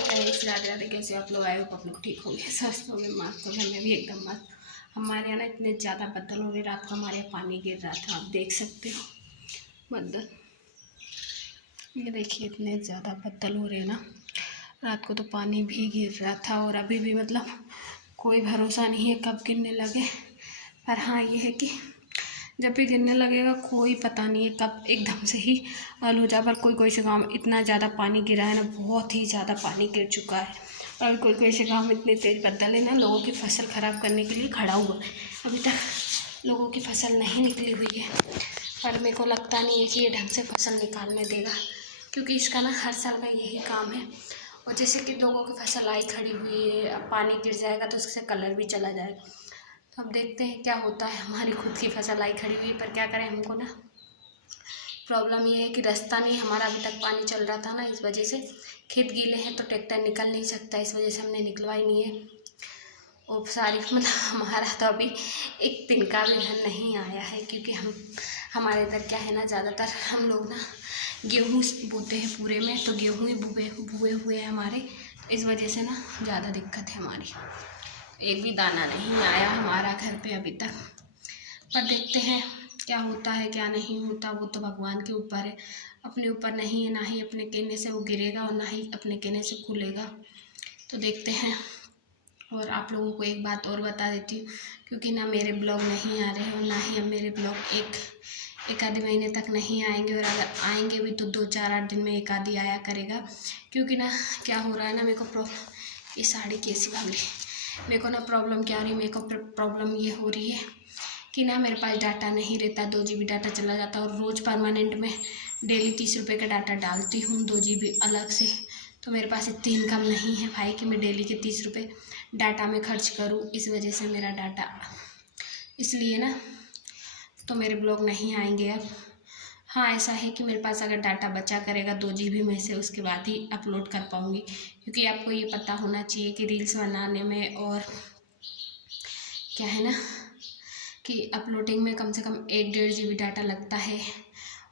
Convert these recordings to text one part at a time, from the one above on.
Hi guys, Radhe Radhe. कैसे आप लोग? आए हो आप लोग ठीक होंगे, स्वस्थ होंगे, मस्त हो। घर में भी एकदम मस्त। हमारे यहाँ ना इतने ज़्यादा बदल हो रहे, रात को हमारे यहाँ पानी गिर रहा था, आप देख सकते हो बदल। ये देखिए इतने ज़्यादा बदल हो रहे ना, रात को तो पानी भी गिर रहा था और अभी भी मतलब कोई भरोसा नहीं है कब गिरने लगे। पर हाँ ये है कि जब भी गिरने लगेगा कोई पता नहीं है कब एकदम से ही हल हो जाए। पर कोई कोई से गाँव में इतना ज़्यादा पानी गिरा है ना, बहुत ही ज़्यादा पानी गिर चुका है। और कोई कोई से गाँव में इतने तेज़ बदल है ना, लोगों की फसल ख़राब करने के लिए खड़ा हुआ है। अभी तक लोगों की फसल नहीं निकली हुई है, पर मेरे को लगता नहीं है कि ये ढंग से फसल निकालने देगा, क्योंकि इसका ना हर साल का यही काम है। और जैसे कि लोगों की फसल आई खड़ी हुई है, अब पानी गिर जाएगा तो उससे कलर भी चला जाएगा। तो अब देखते हैं क्या होता है। हमारी खुद की फसल आई खड़ी हुई, पर क्या करें, हमको ना प्रॉब्लम ये है कि रास्ता नहीं, हमारा अभी तक पानी चल रहा था ना, इस वजह से खेत गीले हैं तो ट्रैक्टर निकल नहीं सकता, इस वजह से हमने निकलवाई नहीं है। और सारी मतलब हमारा तो अभी एक दिन का भी धन नहीं आया है, क्योंकि हमारे इधर क्या है ना, ज़्यादातर हम लोग ना गेहूँ बोते हैं पूरे में, तो गेहूँ ही बुए हुए हैं हमारे। इस वजह से ना ज़्यादा दिक्कत है हमारी, एक भी दाना नहीं आया हमारा घर पे अभी तक। पर देखते हैं क्या होता है क्या नहीं होता, वो तो भगवान के ऊपर है। अपने ऊपर नहीं है, ना ही अपने कहने से वो गिरेगा और ना ही अपने कहने से खुलेगा। तो देखते हैं। और आप लोगों को एक बात और बता देती हूँ, क्योंकि ना मेरे ब्लॉग नहीं आ रहे हैं और ना ही अब मेरे ब्लॉग एक आधे महीने तक नहीं आएंगे, और अगर आएंगे भी तो 2-4-8 दिन में एक आधी आया करेगा। क्योंकि ना क्या हो रहा है ना, मेरे को प्रॉब्लम, ये साड़ी कैसी भाग रही, मेरे को ना प्रॉब्लम क्या हो रही है, मेरे को प्रॉब्लम ये हो रही है कि ना मेरे पास डाटा नहीं रहता, 2 GB डाटा चला जाता है। और रोज़ परमानेंट में डेली 30 रुपये का डाटा डालती हूँ, 2 GB अलग से। तो मेरे पास इतनी इनकम नहीं है भाई कि मैं डेली के 30 रुपये डाटा में खर्च करूँ। इस वजह से मेरा डाटा, इसलिए ना तो मेरे ब्लॉग नहीं आएंगे अब। हाँ ऐसा है कि मेरे पास अगर डाटा बचा करेगा 2 GB में से, उसके बाद ही अपलोड कर पाऊँगी। क्योंकि आपको ये पता होना चाहिए कि रील्स बनाने में और क्या है ना कि अपलोडिंग में कम से कम 1-1.5 GB डाटा लगता है,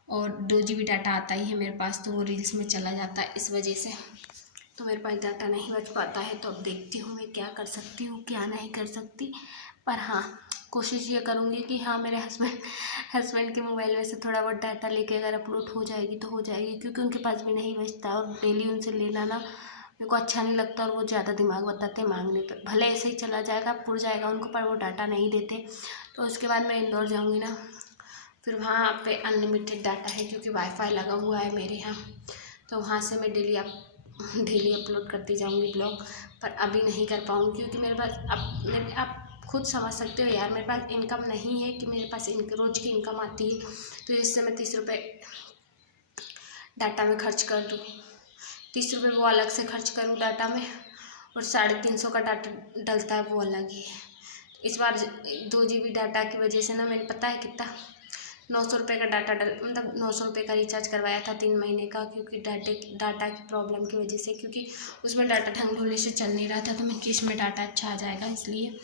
और 2 GB डाटा आता ही है मेरे पास, तो वो रील्स में चला जाता है। इस वजह से तो मेरे पास डाटा नहीं बच पाता है। तो अब देखती हूँ मैं क्या कर सकती हूँ क्या नहीं कर सकती। पर हाँ कोशिश ये करूँगी कि हाँ मेरे हस्बैंड के मोबाइल में से थोड़ा बहुत डाटा लेके अगर अपलोड हो जाएगी तो हो जाएगी, क्योंकि उनके पास भी नहीं बचता और डेली उनसे लेना ना मेरे को अच्छा नहीं लगता। और वो ज़्यादा दिमाग बताते मांगने पर, भले ऐसे ही चला जाएगा पुर जाएगा उनको, पर वो डाटा नहीं देते। तो उसके बाद मैं इंदौर जाऊँगी ना, फिर वहाँ पे अनलिमिटेड डाटा है, क्योंकि वाईफाई लगा हुआ है मेरे यहाँ। तो वहाँ से मैं डेली अपलोड करती जाऊँगी ब्लॉग। पर अभी नहीं कर पाऊँगी, क्योंकि मेरे पास अब आप खुद समझ सकते हो यार, मेरे पास इनकम नहीं है कि मेरे पास रोज़ की इनकम आती है तो इससे मैं 30 रुपये डाटा में खर्च कर दूँ। 30 रुपये वो अलग से खर्च करूँ डाटा में, और 350 का डाटा डलता है वो अलग ही है। इस बार 2 GB डाटा की वजह से ना मैंने पता है कितना 900 रुपये का डाटा मतलब 900 रुपये का रिचार्ज करवाया था 3 महीने का, क्योंकि डाटा की प्रॉब्लम की वजह से, क्योंकि उसमें डाटा ढंग होने से चल नहीं रहा था। तो मैं कि इसमें डाटा अच्छा आ जाएगा इसलिए।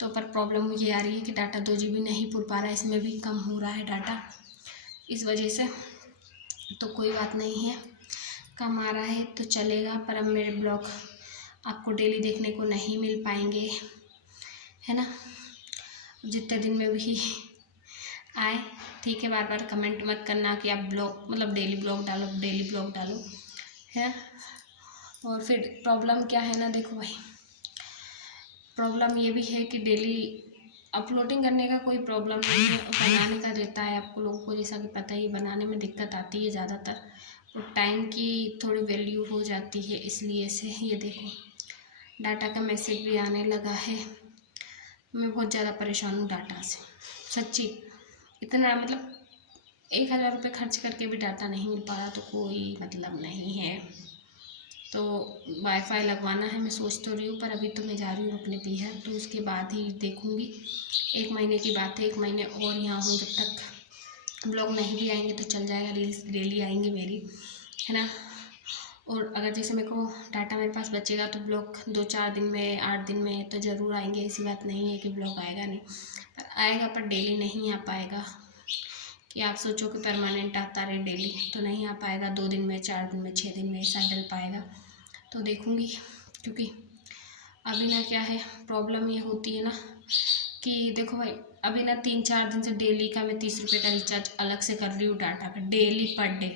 तो पर प्रॉब्लम ये आ रही है कि डाटा 2 GB नहीं पुर पा रहा है, इसमें भी कम हो रहा है डाटा, इस वजह से। तो कोई बात नहीं है, कम आ रहा है तो चलेगा। पर अब मेरे ब्लॉग आपको डेली देखने को नहीं मिल पाएंगे, है ना। जितने दिन में भी आए ठीक है, बार बार कमेंट मत करना कि आप ब्लॉग मतलब डेली ब्लॉग डालो है। और फिर प्रॉब्लम क्या है ना, देखो भाई प्रॉब्लम ये भी है कि डेली अपलोडिंग करने का कोई प्रॉब्लम नहीं है, बनाने का रहता है। आपको लोगों को जैसा कि पता ही, बनाने में दिक्कत आती है ज़्यादातर, और टाइम की थोड़ी वैल्यू हो जाती है, इसलिए से। ये देखो डाटा का मैसेज भी आने लगा है। मैं बहुत ज़्यादा परेशान हूँ डाटा से, सच्ची। इतना मतलब 1000 रुपये खर्च करके भी डाटा नहीं मिल पा रहा, तो कोई मतलब नहीं है। तो वाईफाई लगवाना है, मैं सोच तो रही हूँ, पर अभी तो मैं जा रही हूँ अपने पीहर, तो उसके बाद ही देखूँगी। 1 महीने की बात है, 1 महीने और यहाँ हूँ, जब तक ब्लॉग नहीं भी आएंगे तो चल जाएगा, रील्स डेली आएंगी मेरी, है ना। और अगर जैसे मेरे को डाटा मेरे पास बचेगा तो ब्लॉग 2-4 दिन में 8 दिन में तो ज़रूर आएंगे। ऐसी बात नहीं है कि ब्लॉग आएगा नहीं, पर आएगा, पर डेली नहीं आ पाएगा। कि आप सोचो कि परमानेंट आता रहे डेली, तो नहीं आ पाएगा। 2 दिन में, 4 दिन में, 6 दिन में ऐसा डल पाएगा। तो देखूँगी, क्योंकि अभी ना क्या है प्रॉब्लम ये होती है ना कि देखो भाई, अभी ना 3-4 दिन से डेली का मैं 30 रुपये का रिचार्ज अलग से कर रही हूँ डाटा का, डेली पर डे।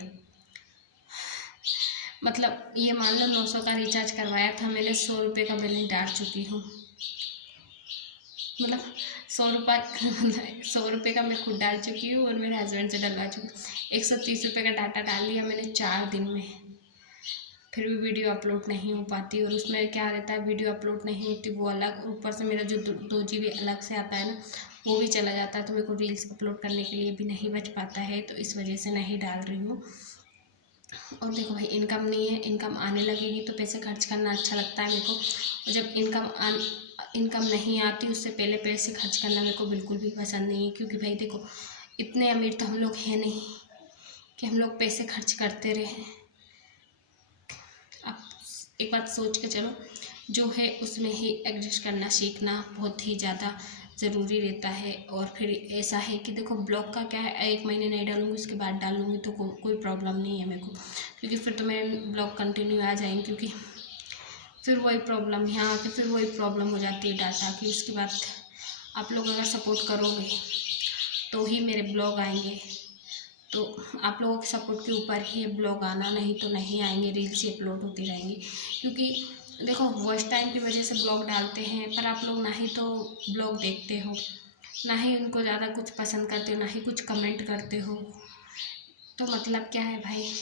मतलब ये मान लो 900 का रिचार्ज करवाया था मैंने, 100 रुपये का बैलेंस डाल चुकी हूँ। मतलब 100 रुपये का मैं खुद डाल चुकी हूँ और मेरे हस्बैंड से डलवा चुकी हूँ। 130 रुपये का डाटा डाल दिया मैंने 4 दिन में, फिर भी वीडियो अपलोड नहीं हो पाती। और उसमें क्या रहता है, वीडियो अपलोड नहीं होती वो अलग, ऊपर से मेरा जो 2 GB अलग से आता है ना वो भी चला जाता है, तो मेरे को रील्स अपलोड करने के लिए भी नहीं बच पाता है, तो इस वजह से नहीं डाल रही हूँ। और देखो भाई, इनकम नहीं है, इनकम आने लगेगी तो पैसे खर्च करना अच्छा लगता है मेरे को। और जब इनकम नहीं आती उससे पहले पैसे खर्च करना मेरे को बिल्कुल भी पसंद नहीं है, क्योंकि भाई देखो, इतने अमीर तो हम लोग हैं नहीं कि हम लोग पैसे खर्च करते रहें। आप एक बात सोच के चलो, जो है उसमें ही एडजस्ट करना सीखना बहुत ही ज़्यादा ज़रूरी रहता है। और फिर ऐसा है कि देखो, ब्लॉग का क्या है, 1 महीने नहीं डालूंगी उसके बाद डालूंगी तो कोई प्रॉब्लम नहीं है मेरे को, क्योंकि फिर तो मेरे ब्लॉग कंटिन्यू आ जाएंगे। क्योंकि फिर वही प्रॉब्लम यहाँ आके फिर वही प्रॉब्लम हो जाती है डाटा की। उसके बाद आप लोग अगर सपोर्ट करोगे तो ही मेरे ब्लॉग आएंगे, तो आप लोगों के सपोर्ट के ऊपर ही ब्लॉग आना, नहीं तो नहीं आएंगे, रील्स ही अपलोड होती रहेंगी। क्योंकि देखो, वॉच टाइम की वजह से ब्लॉग डालते हैं, पर आप लोग ना ही तो ब्लॉग देखते हो, ना ही उनको ज़्यादा कुछ पसंद करते हो, ना ही कुछ कमेंट करते हो, तो मतलब क्या है भाई,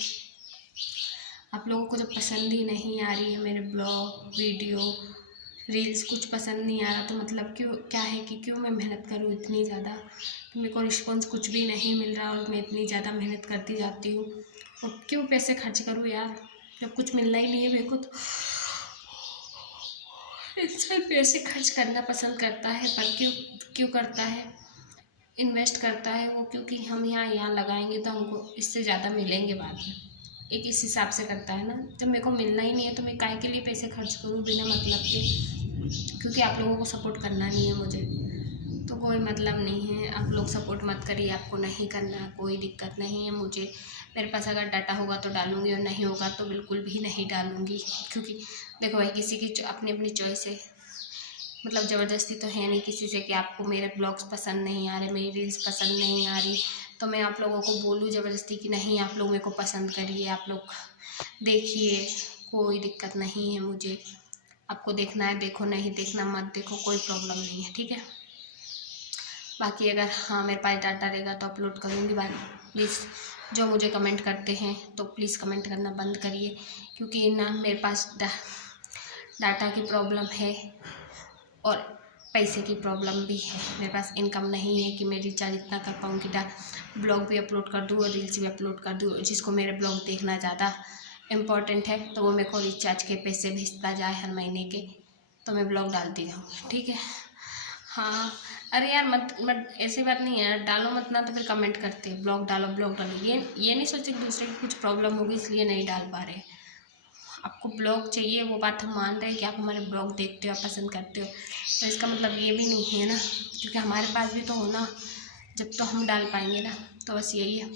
आप लोगों को जब पसंद ही नहीं आ रही है मेरे ब्लॉग, वीडियो, रील्स कुछ पसंद नहीं आ रहा, तो मतलब क्यों, क्या है कि क्यों मैं मेहनत करूँ इतनी ज़्यादा, तो मेरे को रिस्पॉन्स कुछ भी नहीं मिल रहा और मैं इतनी ज़्यादा मेहनत करती जाती हूँ, और क्यों पैसे खर्च करूँ यार, जब कुछ मिलना ही नहीं है मेरे को। तो इंसान पैसे खर्च करना पसंद करता है, पर क्यों क्यों करता है, इन्वेस्ट करता है वो, क्योंकि हम यहाँ लगाएंगे तो हमको इससे ज़्यादा मिलेंगे बाद में, एक इस हिसाब से करता है ना। जब मेरे को मिलना ही नहीं है तो मैं काहे के लिए पैसे खर्च करूँ बिना मतलब के, क्योंकि आप लोगों को सपोर्ट करना नहीं है मुझे, तो कोई मतलब नहीं है, आप लोग सपोर्ट मत करिए, आपको नहीं करना कोई दिक्कत नहीं है मुझे। मेरे पास अगर डाटा होगा तो डालूंगी, और नहीं होगा तो बिल्कुल भी नहीं डालूंगी, क्योंकि देखो भाई, किसी की अपनी अपनी चॉइस है, मतलब ज़बरदस्ती तो है नहीं किसी से कि आपको मेरे ब्लॉग्स पसंद नहीं आ रहे, मेरी रील्स पसंद नहीं आ रही, तो मैं आप लोगों को बोलूँ ज़बरदस्ती कि नहीं आप लोग मेरे को पसंद करिए, आप लोग देखिए, कोई दिक्कत नहीं है मुझे। आपको देखना है देखो, नहीं देखना मत देखो, कोई प्रॉब्लम नहीं है, ठीक है। बाकी अगर हाँ मेरे पास डाटा रहेगा तो अपलोड करूँगी। बात प्लीज़, जो मुझे कमेंट करते हैं तो प्लीज़ कमेंट करना बंद करिए, क्योंकि ना मेरे पास डाटा की प्रॉब्लम है और पैसे की प्रॉब्लम भी है। मेरे पास इनकम नहीं है कि मैं रिचार्ज इतना कर पाऊँ कि ब्लॉग भी अपलोड कर दूँ और रील्स भी अपलोड कर दूँ। जिसको मेरे ब्लॉग देखना ज़्यादा इम्पॉर्टेंट है तो वो मेरे को रिचार्ज के पैसे भेजता जाए हर महीने के, तो मैं ब्लॉग डालती रहूँगी, ठीक है। हाँ, अरे यार मत मत ऐसी बात नहीं है, डालो मत ना तो फिर कमेंट करते हैं ब्लॉग डालो, ये नहीं सोचे कि दूसरे की कुछ प्रॉब्लम होगी इसलिए नहीं डाल पा रहे। आपको ब्लॉग चाहिए, वो बात हम मान रहे हैं कि आप हमारे ब्लॉग देखते हो, पसंद करते हो, तो इसका मतलब ये भी नहीं है ना, क्योंकि हमारे पास भी तो हो ना, जब तो हम डाल पाएंगे ना, तो बस यही है।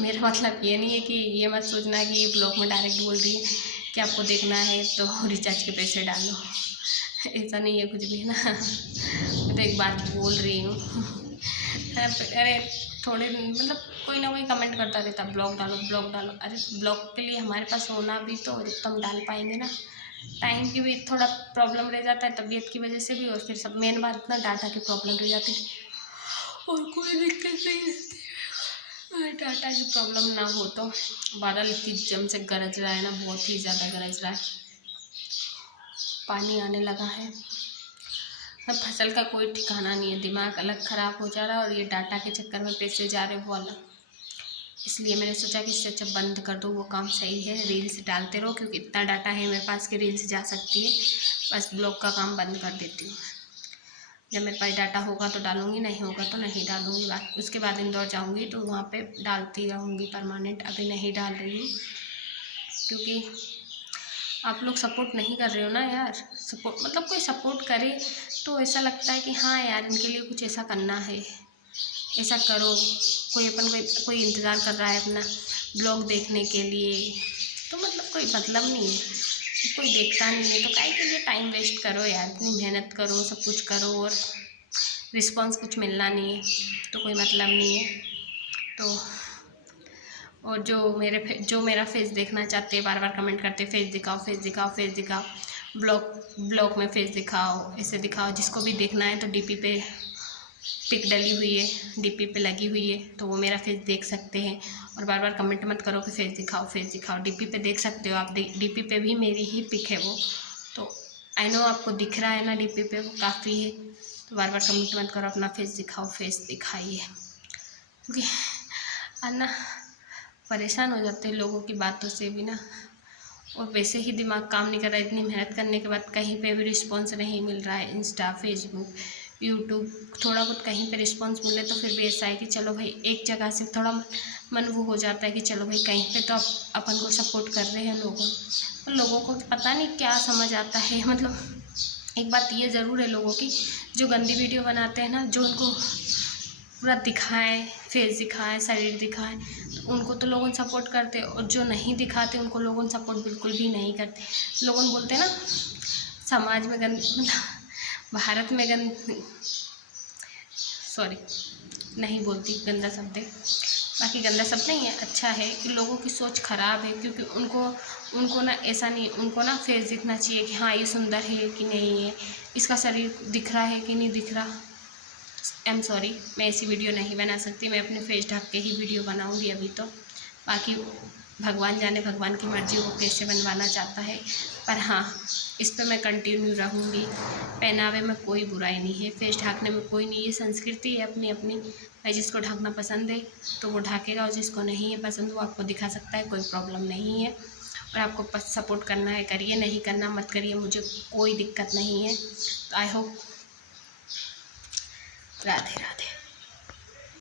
मेरा मतलब ये नहीं है कि ये मत सोचना कि ये ब्लॉग में डायरेक्ट बोल रही है कि आपको देखना है तो रिचार्ज के पैसे डालो, ऐसा नहीं है कुछ भी, है ना। मैं तो एक बात बोल रही हूँ। अरे थोड़े मतलब कोई ना कोई कमेंट करता रहता ब्लॉग डालो ब्लॉग डालो, अरे ब्लॉग के लिए हमारे पास होना भी तो हम डाल पाएंगे ना। टाइम की भी थोड़ा प्रॉब्लम रह जाता है, तबीयत की वजह से भी, और फिर सब मेन बात ना डाटा की प्रॉब्लम रह जाती है, और कोई दिक्कत नहीं रहती। डाटा की प्रॉब्लम ना हो तो। बादल इतनी जम से गरज रहा है ना, बहुत ही ज़्यादा गरज रहा है, पानी आने लगा है। अब फसल का कोई ठिकाना नहीं है, दिमाग अलग ख़राब हो जा रहा है, और ये डाटा के चक्कर में पैसे जा रहे वो अलग। इसलिए मैंने सोचा कि इससे अच्छा बंद कर दो, वो काम सही है, रील्स डालते रहो, क्योंकि इतना डाटा है मेरे पास कि रील्स जा सकती है। बस ब्लॉग का काम बंद कर देती हूँ। जब मेरे पास डाटा होगा तो डालूँगी, नहीं होगा तो नहीं डालूँगी। बात उसके बाद इंदौर जाऊँगी तो वहाँ पे डालती रहूँगी परमानेंट, अभी नहीं डाल रही हूँ क्योंकि आप लोग सपोर्ट नहीं कर रहे हो ना यार। सपोर्ट मतलब कोई सपोर्ट करे तो ऐसा लगता है कि हाँ यार इनके लिए कुछ ऐसा करना है, ऐसा करो। कोई इंतज़ार कर रहा है अपना ब्लॉग देखने के लिए, तो मतलब कोई मतलब नहीं है, कोई देखता नहीं है, तो काहे के लिए टाइम वेस्ट करो यार, इतनी मेहनत करो, सब कुछ करो और रिस्पॉन्स कुछ मिलना नहीं है तो कोई मतलब नहीं है। तो और जो मेरा फेस देखना चाहते हैं, बार बार कमेंट करते, फेस दिखाओ, फेस दिखाओ, फेस दिखाओ, ब्लॉग में फेस दिखाओ, ऐसे दिखाओ, जिसको भी देखना है तो डीपी पे पिक डली हुई है, डीपी पे लगी हुई है, तो वो मेरा फेस देख सकते हैं। और बार बार कमेंट मत करो कि फेस दिखाओ, फेस दिखाओ, डीपी पे देख सकते हो आप, डीपी पे भी मेरी ही पिक है वो, तो आई नो आपको दिख रहा है ना डीपी पे, वो काफ़ी है। तो बार बार कमेंट मत करो, अपना फेस दिखाओ, फेस दिखाइए, क्योंकि ना परेशान हो जाते हैं लोगों की बातों से भी ना, और वैसे ही दिमाग काम नहीं कर रहा है, इतनी मेहनत करने के बाद कहीं पे भी रिस्पॉन्स नहीं मिल रहा है, इंस्टा, फेसबुक, यूट्यूब, थोड़ा बहुत कहीं पे रिस्पॉन्स मिले तो फिर भी ऐसा है कि चलो भाई, एक जगह से थोड़ा मन वो हो जाता है कि चलो भाई कहीं पे तो अपन को सपोर्ट कर रहे हैं लोगों को पता नहीं क्या समझ आता है। मतलब एक बात ये ज़रूर है लोगों की, जो गंदी वीडियो बनाते हैं ना, जो उनको पूरा दिखाएं, फेस दिखाएं, शरीर दिखाएं, तो उनको तो लोग सपोर्ट करते, और जो नहीं दिखाते उनको लोग सपोर्ट बिल्कुल भी नहीं करते। लोग बोलते हैं ना समाज में भारत में सॉरी नहीं बोलती गंदा शब्द है, बाकी गंदा शब्द नहीं है, अच्छा है कि लोगों की सोच ख़राब है, क्योंकि उनको ना ऐसा नहीं, उनको ना फेस दिखना चाहिए कि हाँ ये सुंदर है कि नहीं है, इसका शरीर दिख रहा है कि नहीं दिख रहा। आई एम सॉरी, मैं ऐसी वीडियो नहीं बना सकती, मैं अपने फेस ढक के ही वीडियो बनाऊंगी अभी तो, बाकी भगवान जाने, भगवान की मर्ज़ी, वो कैसे बनवाना चाहता है। पर हाँ, इस पर मैं कंटिन्यू रहूँगी। पहनावे में कोई बुराई नहीं है, फेस ढाकने में कोई नहीं है, संस्कृति है अपनी अपनी, भाई जिसको ढकना पसंद है तो वो ढकेगा, और जिसको नहीं है पसंद वो आपको दिखा सकता है, कोई प्रॉब्लम नहीं है। और आपको सपोर्ट करना है करिए, नहीं करना मत करिए, मुझे कोई दिक्कत नहीं है। तो आई होप, राधे राधे।